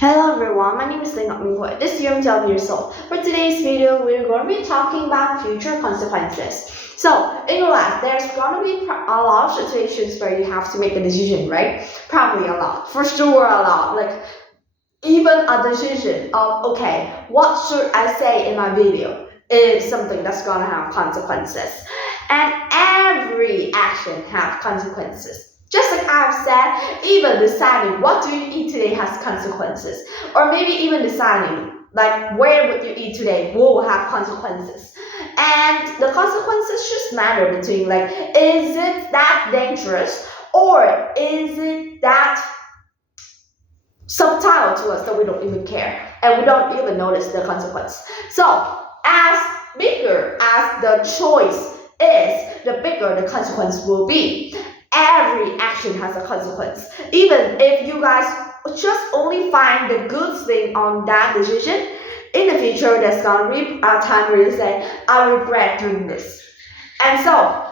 Hello everyone, my name is Ling Minghui. This year I'm 12 years old. For today's video, we're going to be talking about future consequences. So, in your life, there's going to be a lot of situations where you have to make a decision, right? Probably a lot. For sure, a lot. Like, even a decision of, okay, what should I say in my video is something that's going to have consequences. And every action has consequences. Just like I've said, even deciding what do you eat today has consequences. Or maybe even deciding like where would you eat today will have consequences. And the consequences just matter between like is it that dangerous or is it that subtle to us that we don't even care and we don't even notice the consequence. So as bigger as the choice is, the bigger the consequence will be. Every action has a consequence. Even if you guys just only find the good thing on that decision, in the future there's gonna be a time where you say, I regret doing this. And so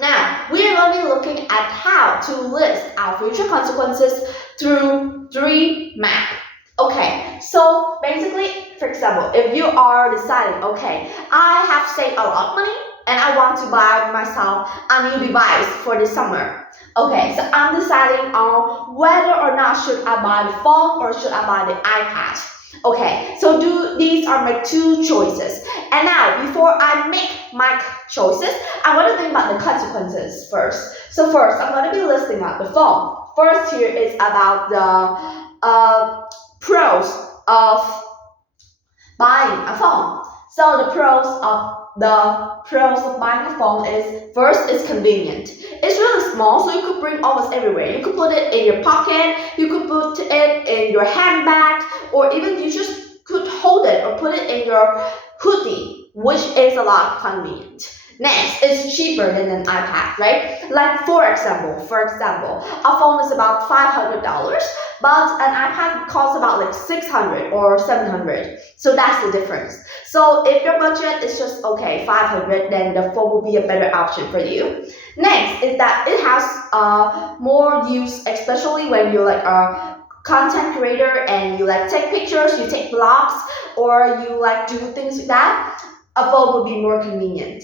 now we are going to be looking at how to list our future consequences through 3 maps. Okay, so basically, for example, if you are deciding, okay, I have saved a lot of money and I want to buy myself a new device for the summer. Okay, so I'm deciding on whether or not should I buy the phone or should I buy the iPad. Okay, so these are my 2 choices. And now, before I make my choices, I want to think about the consequences first. So first, I'm going to be listing out the phone. First here is about the pros of buying a phone. So the pros of buying a phone is first, it's convenient. It's really small, so you could bring almost everywhere. You could put it in your pocket, you could put it in your handbag, or even you just could hold it or put it in your hoodie, which is a lot convenient. Next, it's cheaper than an iPad, right? Like for example, a phone is about $500, but an iPad costs about like 600 or 700. So that's the difference. So if your budget is just okay, 500, then the phone will be a better option for you. Next is that it has more use, especially when you're like a content creator and you like take pictures, you take vlogs, or you like do things like that. A phone will be more convenient.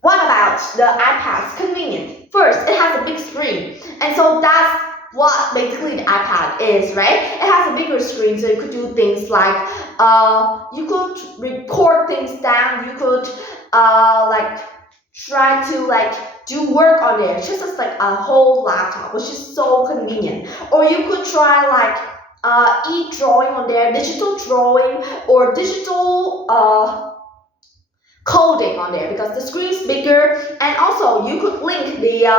What about the iPad? Convenient. First, it has a big screen, and so that's what basically the iPad is, right? It has a bigger screen, so you could do things like you could record things down. You could like try to like do work on there, just as like a whole laptop, which is so convenient. Or you could try like e-drawing on there, digital drawing, or digital coding on there because the screen is bigger, and also you could link the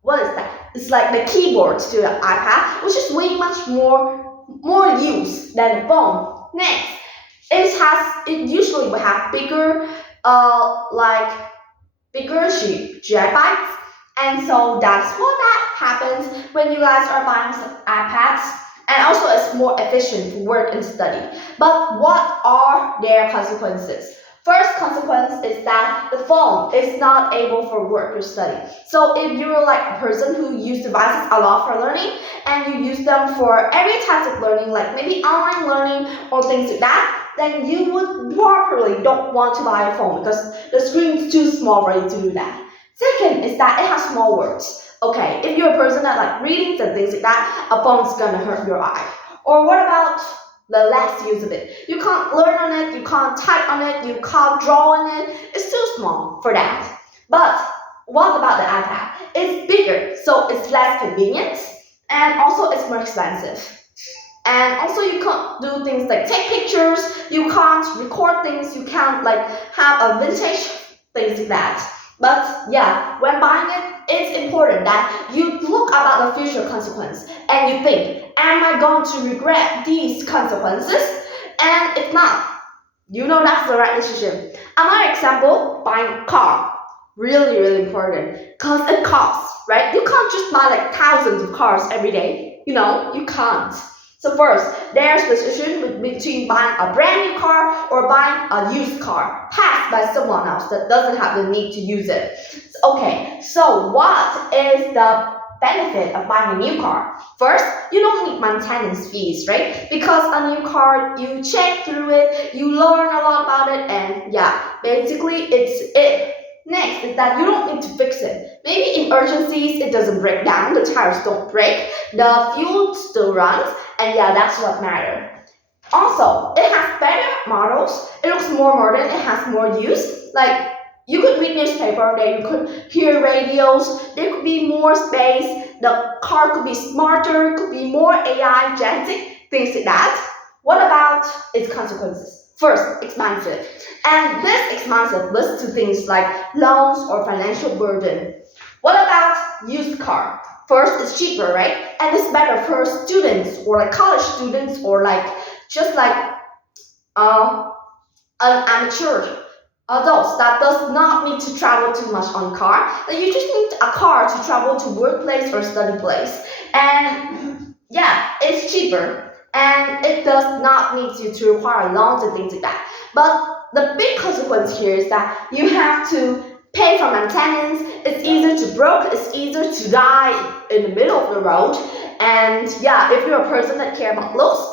what is that? It's like the keyboard to the iPad, which is way much more use than the phone. Next, it usually will have bigger like bigger gigabytes, and so that's what that happens when you guys are buying some iPads. And also, it's more efficient for work and study. But what are their consequences? First consequence is that the phone is not able for work or study. So if you're like a person who use devices a lot for learning and you use them for every type of learning, like maybe online learning or things like that, then you would properly don't want to buy a phone because the screen is too small for you to do that. Second is that it has small words. Okay, if you're a person that like readings and things like that, a phone's gonna hurt your eye. Or what about the less use of it? You can't learn on it, you can't type on it, you can't draw on it. It's too small for that. But what about the iPad? It's bigger, so it's less convenient, and also it's more expensive. And also you can't do things like take pictures, you can't record things, you can't like have a vintage things like that. But yeah, when buying it, it's important that you look about the future consequence and you think, am I going to regret these consequences? And if not, you know that's the right decision. Another example, buying a car. Really, really important. Because it costs, right? You can't just buy like thousands of cars every day. You can't. So first, there's the decision between buying a brand new car or buying a used car passed by someone else that doesn't have the need to use it. Okay, so what is the benefit of buying a new car. First, you don't need maintenance fees, right? Because a new car, you check through it, you learn a lot about it, and yeah, basically it's it. Next is that you don't need to fix it. Maybe in urgencies it doesn't break down, the tires don't break, the fuel still runs, and yeah, that's what matters. Also, it has better models, it looks more modern, it has more use. Like you could read newspaper, then you could hear radios, there could be more space, the car could be smarter, could be more AI genetic, things like that. What about its consequences? First, expensive. And this expensive leads to things like loans or financial burden. What about used car? First, it's cheaper, right? And it's better for students or like college students or like just like an amateur adults that does not need to travel too much on car. You just need a car to travel to workplace or study place. And yeah, it's cheaper and it does not need you to require loans and things like that. But the big consequence here is that you have to pay for maintenance. It's easier to broke, it's easier to die in the middle of the road. And yeah, if you're a person that care about looks,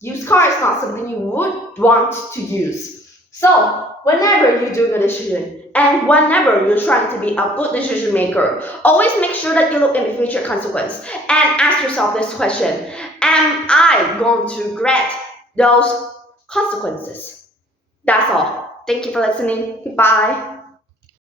used car is not something you would want to use. So, whenever you're doing a decision and whenever you're trying to be a good decision maker, always make sure that you look at the future consequence and ask yourself this question: am I going to regret those consequences? That's all. Thank you for listening. Goodbye.